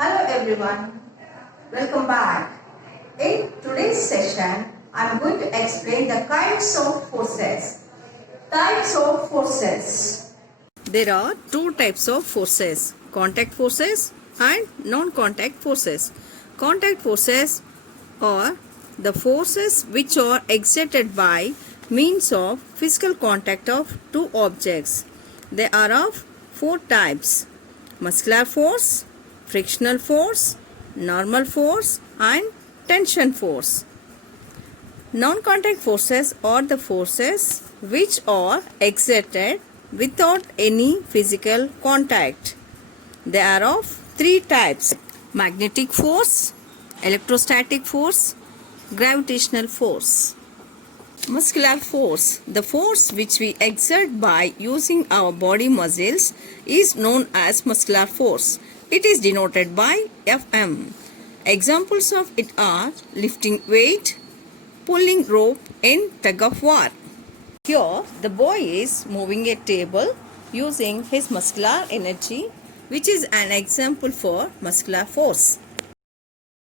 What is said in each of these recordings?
Hello everyone, welcome back. In today's session, I am going to explain the kinds of forces. Types of forces. There are two types of forces, contact forces and non-contact forces. Contact forces are the forces which are exerted by means of physical contact of two objects. They are of four types: muscular force, frictional force, normal force and tension force. Non-contact forces are the forces which are exerted without any physical contact. They are of three types: magnetic force, electrostatic force, gravitational force. Muscular force, the force which we exert by using our body muscles, is known as muscular force. It is denoted by Fm. Examples of it are lifting weight, pulling rope in tug of war. Here the boy is moving a table using his muscular energy, which is an example for muscular force.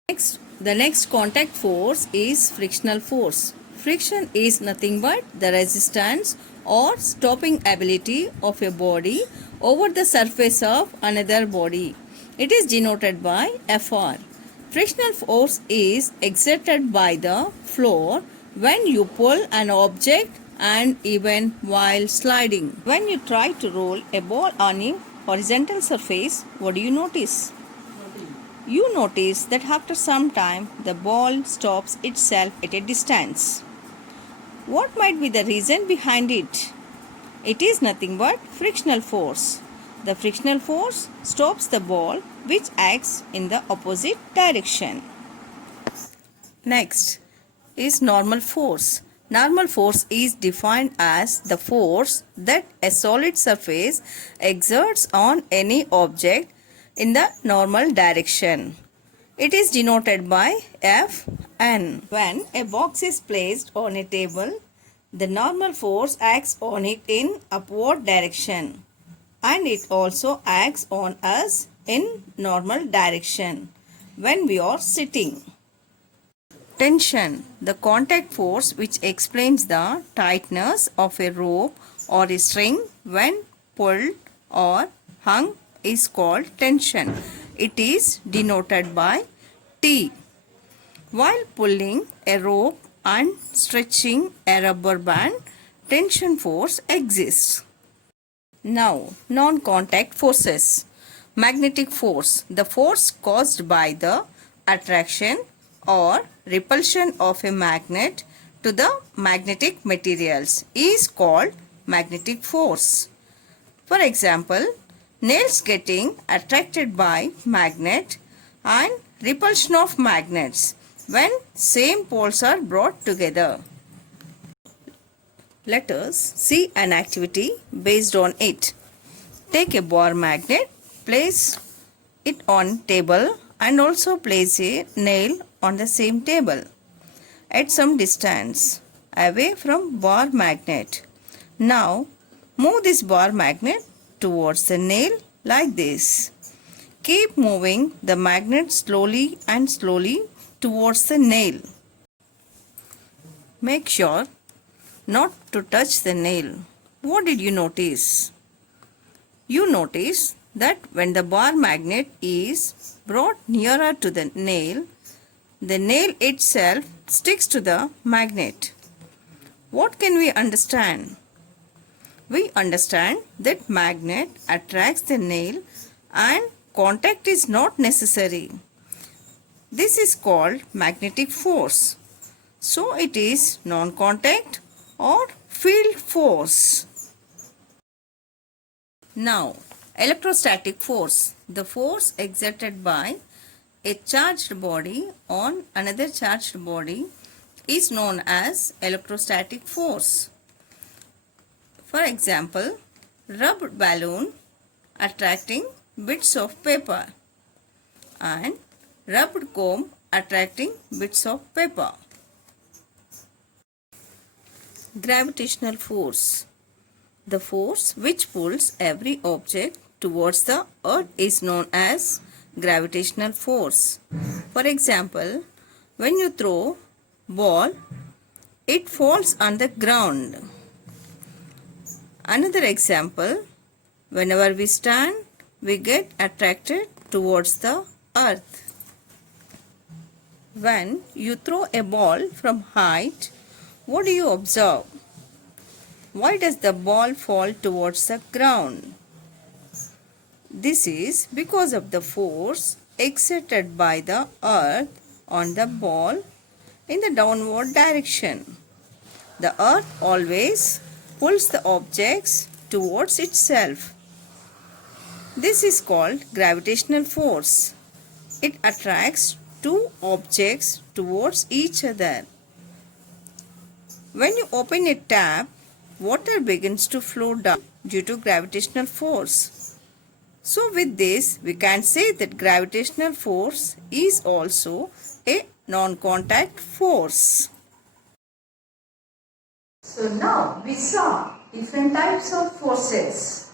The next contact force is frictional force. Friction is nothing but the resistance or stopping ability of a body over the surface of another body. It is denoted by Fr. Frictional force is exerted by the floor when you pull an object and even while sliding. When you try to roll a ball on a horizontal surface, what do you notice? You notice that after some time the ball stops itself at a distance. What might be the reason behind it? It is nothing but frictional force. The frictional force stops the ball, which acts in the opposite direction. Next is normal force. Normal force is defined as the force that a solid surface exerts on any object in the normal direction. It is denoted by Fn. When a box is placed on a table, the normal force acts on it in upward direction, and it also acts on us in normal direction when we are sitting. Tension, the contact force which explains the tightness of a rope or a string when pulled or hung, is called tension. It is denoted by T. While pulling a rope and stretching a rubber band, tension force exists. Now, non-contact forces. Magnetic force, the force caused by the attraction or repulsion of a magnet to the magnetic materials, is called magnetic force. For example, nails getting attracted by magnet and repulsion of magnets when same poles are brought together. Let us see an activity based on it. Take a bar magnet, place it on table and also place a nail on the same table at some distance away from bar magnet. Now move this bar magnet towards the nail like this. Keep moving the magnet slowly and slowly towards the nail. Make sure not to touch the nail. What did you notice? You notice that when the bar magnet is brought nearer to the nail itself sticks to the magnet. What can we understand? We understand that magnet attracts the nail and contact is not necessary. This is called magnetic force. So it is non-contact or field force. Now, electrostatic force, the force exerted by a charged body on another charged body, is known as electrostatic force. For example, rubbed balloon attracting bits of paper and rubbed comb attracting bits of paper. Gravitational force, the force which pulls every object towards the earth, is known as gravitational force. For example, when you throw ball, it falls on the ground. Another example, whenever we stand, we get attracted towards the earth. When you throw a ball from height, what do you observe? Why does the ball fall towards the ground? This is because of the force exerted by the earth on the ball in the downward direction. The earth always pulls the objects towards itself. This is called gravitational force. It attracts two objects towards each other. When you open a tap, water begins to flow down due to gravitational force. So with this, we can say that gravitational force is also a non-contact force. So now we saw different types of forces.